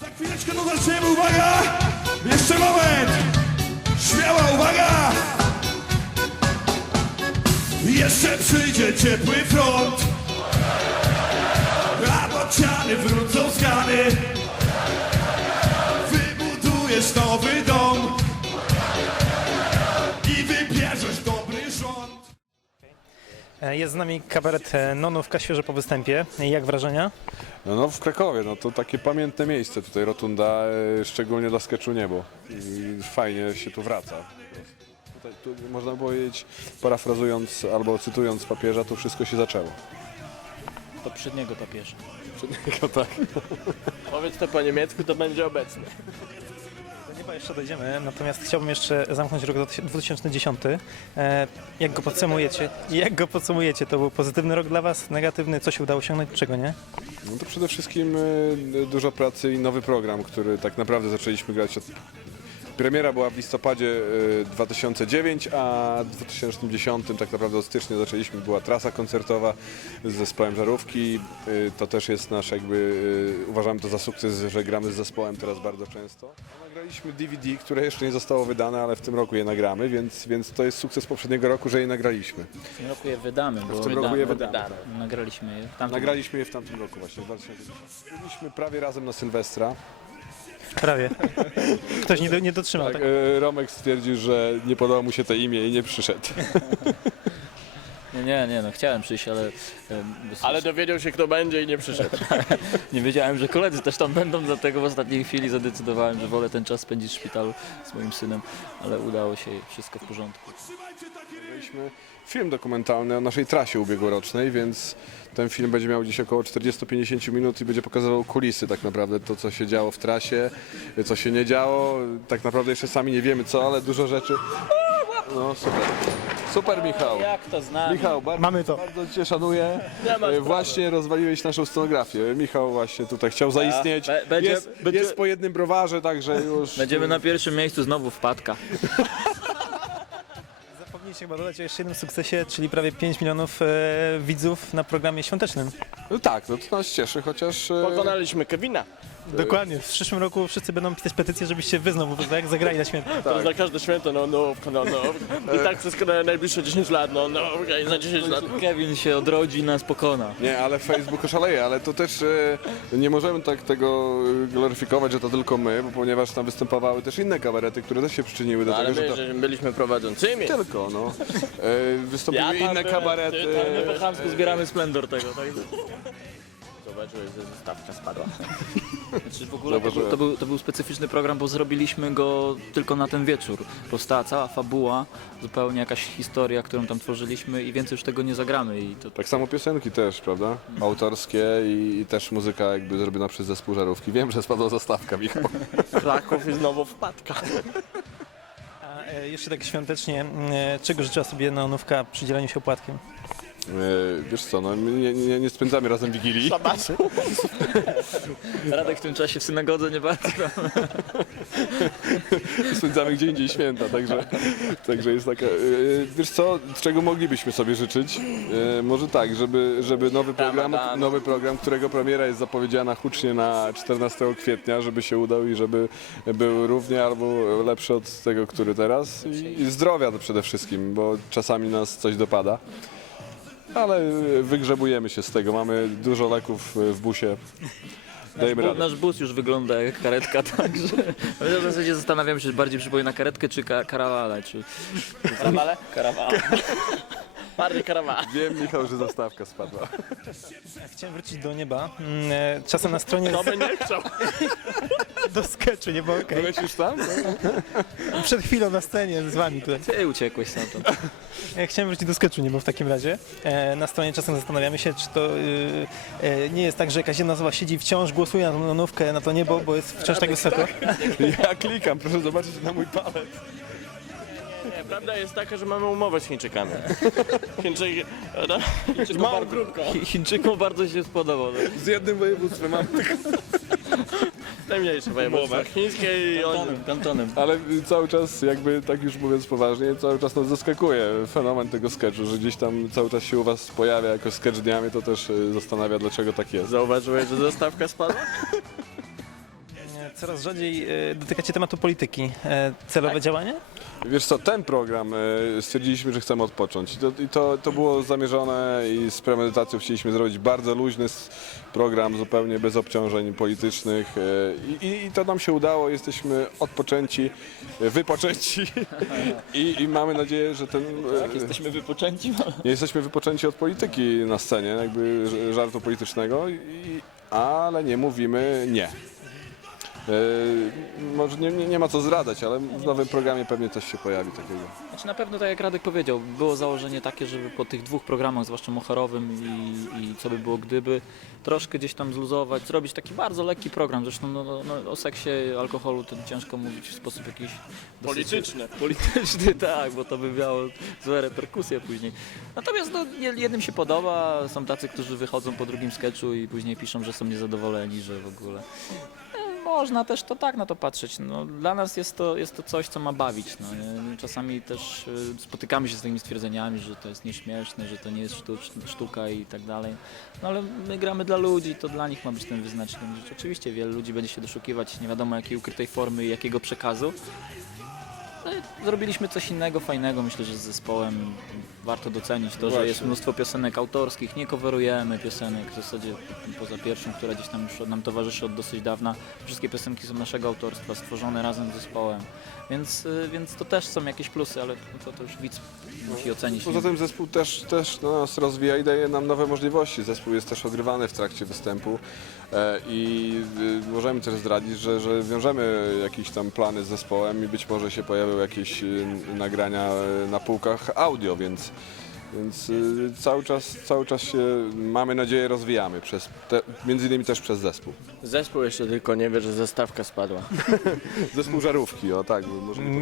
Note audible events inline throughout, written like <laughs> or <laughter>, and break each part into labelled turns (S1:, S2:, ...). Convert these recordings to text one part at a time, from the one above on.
S1: Za chwileczkę to zaczniemy, uwaga! Jeszcze moment! Śmiała uwaga! Jeszcze przyjdzie ciepły front A bociany wrócą z Gany Wybudujesz nowy dom
S2: Jest z nami kabaret e, Nonówka świeżo po występie. Jak wrażenia?
S3: No, no w Krakowie, no to takie pamiętne miejsce tutaj, Rotunda, e, szczególnie dla sketchu Niebo. I fajnie się tu wraca. Tutaj, tu, można powiedzieć, parafrazując albo cytując papieża, to wszystko się zaczęło.
S4: poprzedniego papieża.
S3: No tak.
S5: Powiedz to po niemiecku, to będzie obecny.
S2: Nieba jeszcze dojdziemy, natomiast chciałbym jeszcze zamknąć rok 2010. E, Jak go podsumujecie? Jak go podsumujecie? To był pozytywny rok dla Was? Negatywny? Co się udało osiągnąć, czego nie?
S3: No to przede wszystkim e, dużo pracy i nowy program, który tak naprawdę zaczęliśmy grać od... Premiera była w listopadzie e, 2009, a w 2010 tak naprawdę od stycznia zaczęliśmy, była trasa koncertowa z zespołem Żarówki. E, To też jest nasz jakby, e, uważamy to za sukces, że gramy z zespołem teraz bardzo często. Nagraliśmy DVD, które jeszcze nie zostało wydane, ale w tym roku je nagramy, więc, więc to jest sukces poprzedniego roku, że je nagraliśmy.
S4: W tym roku je wydamy, bo
S3: W tym roku je
S4: wydamy.
S3: wydamy.
S4: nagraliśmy je. w Tamtym
S3: Nagraliśmy je w tamtym roku właśnie, w 2010. Byliśmy prawie razem na Sylwestra.
S2: Prawie. Ktoś nie, do, nie dotrzymał,
S3: Tak,
S2: tak?
S3: e, Romek stwierdził, że nie podoba mu się to imię i nie przyszedł. <laughs>
S4: Nie, nie, nie, no chciałem przyjść, ale, em, bez-
S5: Ale dowiedział się, kto będzie i nie przyszedł. <laughs>
S4: nie wiedziałem, że koledzy też tam będą, dlatego w ostatniej chwili zadecydowałem, że wolę ten czas spędzić w szpitalu z moim synem, ale udało się, wszystko w porządku.
S3: Film dokumentalny o naszej trasie ubiegłorocznej, więc ten film będzie miał gdzieś około 40-50 minut i będzie pokazywał kulisy tak naprawdę, to co się działo w trasie, co się nie działo. Tak naprawdę jeszcze sami nie wiemy co, ale dużo rzeczy. No super. Super Michał.
S4: Jak to znam?
S3: Michał, bardzo,
S2: Mamy to.
S3: bardzo Cię szanuję.
S5: Nie ma
S3: E. Właśnie rozwaliłeś naszą scenografię. Michał właśnie tutaj chciał zaistnieć.
S4: be- będzie-
S3: jest,
S4: będzie-
S3: jest po jednym browarze, także już...
S4: Będziemy na pierwszym miejscu znowu wpadka. <laughs>
S2: Zapomnieliście chyba dodać o jeszcze jednym sukcesie, czyli prawie 5 milionów e, widzów na programie świątecznym.
S3: No tak, no to nas cieszy, chociaż... e,
S5: Pokonaliśmy Kevina.
S2: Dokładnie. W przyszłym roku wszyscy będą pisać petycję, żebyście wy znowu tak, zagrali na święta.
S5: To za każde święto, no no, no no. I tak przez kolejne najbliższe 10 lat, no no, i za 10 lat.
S4: Kevin się odrodzi i nas pokona.
S3: Nie, ale Facebook oszaleje, ale to też e, nie możemy tak tego e, gloryfikować, że to tylko my, bo ponieważ tam występowały też inne kabarety, które też się przyczyniły do
S5: No, ale
S3: tego, że
S5: my
S3: to...
S5: że byliśmy prowadzącymi.
S3: Tylko, no. E, wystąpiły inne
S5: byłem,
S3: kabarety.
S5: ty tam
S4: My po chamsku zbieramy splendor tego, tak?
S5: Zobaczyłeś, że zestawka spadła. <laughs>
S4: Znaczy w ogóle to był, to, był, to był specyficzny program, bo zrobiliśmy go tylko na ten wieczór. Powstała cała fabuła, zupełnie jakaś historia, którą tam tworzyliśmy i więcej już tego nie zagramy. I to,
S3: Tak samo piosenki też, prawda? Autorskie i, i też muzyka jakby zrobiona przez zespół Żarówki. Wiem, że spadła zastawka, Michał. <laughs>
S5: Kraków i znowu wpadka.
S2: A e, jeszcze tak świątecznie, e, czego życzyła sobie Nonówka przy dzieleniu się opłatkiem?
S3: E, wiesz co, no my nie, nie, nie spędzamy razem Wigilii.
S5: Szabasu. <laughs>
S4: Radek w tym czasie w synagodze nie bardzo. <laughs>
S3: spędzamy gdzie indziej święta, także, także jest taka... e, Wiesz co, czego moglibyśmy sobie życzyć? E, Może tak, żeby, żeby nowy program,
S5: Ramadan.
S3: nowy program, którego premiera jest zapowiedziana hucznie na 14 kwietnia, żeby się udał i żeby był równie albo lepszy od tego, który teraz. I, i zdrowia to przede wszystkim, bo czasami nas coś dopada. Ale wygrzebujemy się z tego, mamy dużo leków w busie. Dajemy radę.
S4: Nasz bus już wygląda jak karetka, <laughs> także ja w zasadzie zastanawiam się, czy bardziej przypomina karetkę czy ka karawale, czy
S5: Karawale?
S4: karawale.
S5: Bardziej karawa.
S3: Wiem, Michał, że zastawka spadła.
S2: Chciałem wrócić do nieba. Mm, e, Czasem na stronie
S5: To by nie chciał. <laughs>
S2: do sketchu, nie było okej.
S3: Byłeś już tam?
S2: Przed chwilą na scenie z wami tutaj.
S4: Ty uciekłeś stamtąd.
S2: Ja chciałem wrócić do sketchu, nie było w takim razie. E, Na stronie czasem zastanawiamy się, czy to y, e, nie jest tak, że jakaś jedna osoba siedzi i wciąż głosuje na tą nonówkę, na to niebo, bo jest wciąż tak wysoko.
S3: Ja klikam, proszę zobaczyć na mój palec.
S5: Prawda jest taka, że mamy umowę z Chińczykami. <laughs> Chińczyki... No, z małą grupką.
S4: Chi- Chińczykom bardzo się spodobał.
S3: Z jednym województwem mam. <laughs>
S5: Najmniejsze województwo chińskie i oni...
S4: Kantonem, kantonem.
S3: Ale cały czas, jakby tak już mówiąc poważnie, cały czas nas zaskakuje fenomen tego sketchu, że gdzieś tam cały czas się u was pojawia jako sketch dniami, to też y, zastanawia, dlaczego tak jest.
S5: Zauważyłeś, że zastawka spadła? <laughs>
S2: Coraz rzadziej e, dotykacie tematu polityki. E, Celowe działanie?
S3: Wiesz co, ten program e, stwierdziliśmy, że chcemy odpocząć. I to, i to, to było zamierzone i z premedytacją chcieliśmy zrobić bardzo luźny program, zupełnie bez obciążeń politycznych. I, i, i to nam się udało, jesteśmy odpoczęci, wypoczęci <laughs> i, i mamy nadzieję, że ten...
S4: Tak, jesteśmy wypoczęci. <laughs>
S3: Nie jesteśmy wypoczęci od polityki na scenie, jakby żartu politycznego, i, ale nie mówimy nie. E, może nie, nie, nie ma co zdradzać, ale w nowym programie pewnie coś się pojawi takiego.
S4: Znaczy na pewno, tak jak Radek powiedział, było założenie takie, żeby po tych dwóch programach, zwłaszcza Mocharowym i, i co by było gdyby, troszkę gdzieś tam zluzować, zrobić taki bardzo lekki program. Zresztą no, no, no, o seksie, alkoholu to ciężko mówić w sposób jakiś dosyć-
S5: Polityczny.
S4: Polityczny, <laughs> tak, bo to by miało złe reperkusje później. Natomiast no, je- jednym się podoba, są tacy, którzy wychodzą po drugim sketchu i później piszą, że są niezadowoleni, że w ogóle. E, Można też to tak na to patrzeć. No, dla nas jest to, jest to coś, co ma bawić. No? Czasami też y, spotykamy się z takimi stwierdzeniami, że to jest nieśmieszne, że to nie jest sztuka i tak dalej. No ale my gramy dla ludzi, to dla nich ma być ten wyznacznik. Oczywiście wiele ludzi będzie się doszukiwać nie wiadomo jakiej ukrytej formy i jakiego przekazu. No i Zrobiliśmy coś innego, fajnego. Myślę, że z zespołem warto docenić to, że
S3: Właśnie.
S4: jest mnóstwo piosenek autorskich. Nie coverujemy piosenek w zasadzie poza pierwszą, która gdzieś tam już nam towarzyszy od dosyć dawna. Wszystkie piosenki są naszego autorstwa, stworzone razem z zespołem. Więc, y, więc to też są jakieś plusy, ale to, to już widz musi ocenić.
S3: Poza tym zespół też, też nas rozwija i daje nam nowe możliwości. Zespół jest też ogrywany w trakcie występu e, i y, możemy też zdradzić, że, że wiążemy jakieś tam plany z zespołem i być może się pojawią jakieś y, nagrania y, na półkach audio, więc, więc y, cały, czas, cały czas się, mamy nadzieję, rozwijamy, przez te, między innymi też przez zespół.
S5: Zespół jeszcze tylko nie wie, że zastawka spadła. <laughs>
S3: Zespół żarówki, o tak.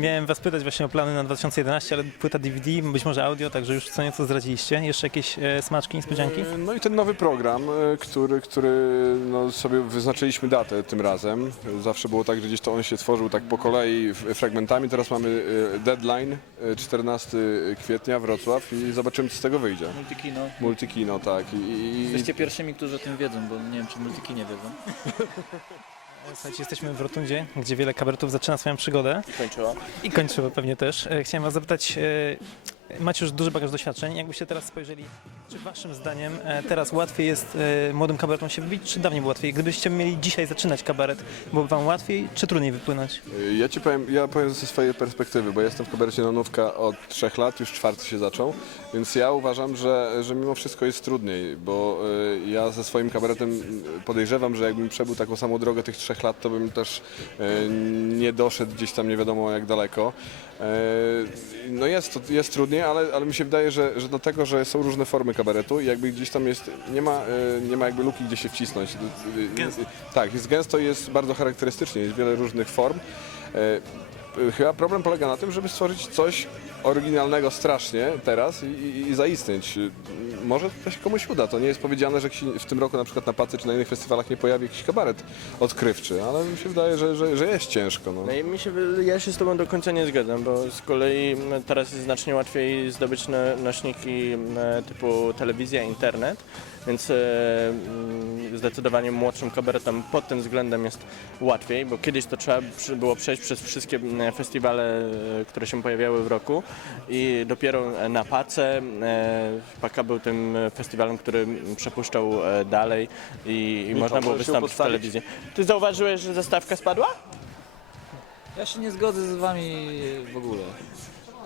S2: Miałem was pytać właśnie o plany na 2011, ale płyta DVD, być może audio, także już co nieco zdradziliście. Jeszcze jakieś e, smaczki, niespodzianki?
S3: E, No i ten nowy program, e, który, który no sobie wyznaczyliśmy datę tym razem. Zawsze było tak, że gdzieś to on się tworzył tak po kolei f- fragmentami. Teraz mamy e, deadline e, 14 kwietnia Wrocław i zobaczymy co z tego wyjdzie.
S4: Multikino.
S3: Multikino, tak. I, i,
S4: Jesteście pierwszymi, którzy o tym wiedzą, bo nie wiem, czy Multikinie wiedzą. <laughs>
S2: Słuchajcie, jesteśmy w Rotundzie, gdzie wiele kabaretów zaczyna swoją przygodę
S5: Kończyła.
S2: i kończyło pewnie też. E, Chciałem was zapytać, e, macie już duży bagaż doświadczeń, jakbyście teraz spojrzeli, czy waszym zdaniem e, teraz łatwiej jest e, młodym kabaretom się wybić, czy dawniej było łatwiej? Gdybyście mieli dzisiaj zaczynać kabaret, byłoby wam łatwiej, czy trudniej wypłynąć?
S3: e, ja ci powiem, ja powiem ze swojej perspektywy, bo jestem w kabarecie Nonówka od trzech lat, już czwarty się zaczął, więc ja uważam, że, że mimo wszystko jest trudniej, bo ja ze swoim kabaretem podejrzewam, że jakbym przebył taką samą drogę tych trzech lat, to bym też nie doszedł gdzieś tam nie wiadomo jak daleko. No jest, jest trudniej, ale, ale mi się wydaje, że, że dlatego, że są różne formy kabaretu i jakby gdzieś tam jest, nie ma, e, nie ma jakby luki, gdzie się wcisnąć.
S2: Gęsto.
S3: Tak, jest gęsto jest bardzo charakterystycznie, jest wiele różnych form. E, Chyba problem polega na tym, żeby stworzyć coś oryginalnego strasznie teraz i, i, zaistnieć. Może to się komuś uda. To nie jest powiedziane, że w tym roku na przykład na Pacy czy na innych festiwalach nie pojawi jakiś kabaret odkrywczy, ale mi się wydaje, że, że, że jest ciężko. No.
S5: No i mi się, ja się z Tobą do końca nie zgadzam, bo z kolei m, teraz jest znacznie łatwiej zdobyć no, nośniki m, typu telewizja, internet, więc e, mm, zdecydowanie młodszym kabaretom pod tym względem jest łatwiej, bo kiedyś to trzeba było przejść przez wszystkie m, festiwale, e, które się pojawiały w roku i dopiero e, na Pace e, Paka był tym festiwalem, który przepuszczał dalej i, i można było wystąpić w telewizji. Ty zauważyłeś, że zastawka spadła?
S4: Ja się nie zgodzę z wami w ogóle.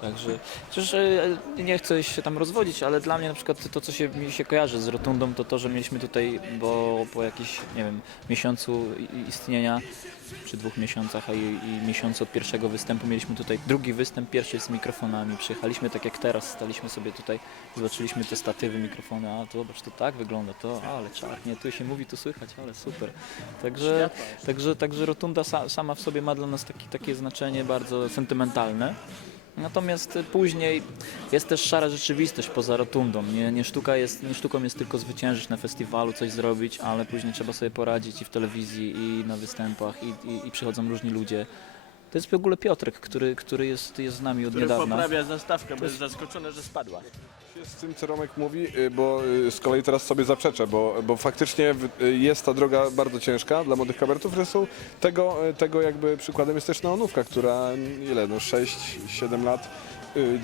S4: Także, przecież e, nie chcę się tam rozwodzić, ale dla mnie na przykład to, co się, mi się kojarzy z Rotundą, to to, że mieliśmy tutaj, bo po jakimś, nie wiem, miesiącu i- istnienia, czy dwóch miesiącach, a i, i miesiącu od pierwszego występu mieliśmy tutaj drugi występ, pierwszy z mikrofonami. Przyjechaliśmy tak jak teraz, staliśmy sobie tutaj, zobaczyliśmy te statywy, mikrofony, a to zobacz, to tak wygląda, to, ale czarnie, tu się mówi, tu słychać, ale super. Także, także, także Rotunda sa, sama w sobie ma dla nas taki, takie znaczenie bardzo sentymentalne. Natomiast y, później jest też szara rzeczywistość poza rotundą. Nie, nie, sztuka jest, nie sztuką jest tylko zwyciężyć na festiwalu, coś zrobić, ale później trzeba sobie poradzić i w telewizji, i na występach, i, i, i przychodzą różni ludzie. To jest w ogóle Piotrek, który, który jest, jest z nami od
S5: Który
S4: niedawna.
S5: poprawia zastawkę, bo jest zaskoczony, że spadła.
S3: Z tym, co Romek mówi, y, bo y, z kolei teraz sobie zaprzeczę, bo, bo faktycznie y, jest ta droga bardzo ciężka dla młodych kabaretów. Zresztą tego, tego jakby przykładem jest też Neonówka, która ile, no 6-7 lat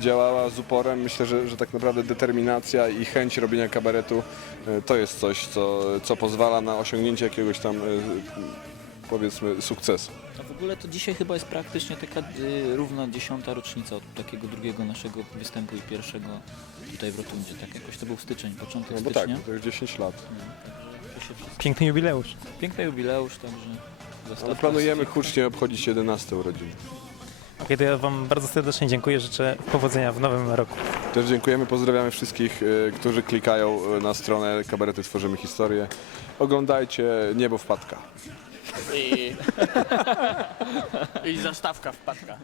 S3: działała z uporem. Myślę, że, że tak naprawdę determinacja i chęć robienia kabaretu to jest coś, co, co pozwala na osiągnięcie jakiegoś tam powiedzmy sukcesu.
S4: A w ogóle to dzisiaj chyba jest praktycznie taka y, równa dziesiąta rocznica od takiego drugiego naszego występu i pierwszego tutaj w Rotundzie. Tak jakoś to był styczeń, początek
S3: No bo tak,
S4: stycznia.
S3: to już 10 lat.
S4: To się wszystko-
S2: Piękny jubileusz.
S4: Piękny jubileusz, także
S3: Ale planujemy hucznie obchodzić 11 urodziny.
S2: Okej, to ja Wam bardzo serdecznie dziękuję, życzę powodzenia w nowym roku.
S3: Też dziękujemy, pozdrawiamy wszystkich, y, którzy klikają y, na stronę Kabarety Tworzymy Historię. Oglądajcie Niebo wpadka
S5: i, <laughs> i zastawka wpadka.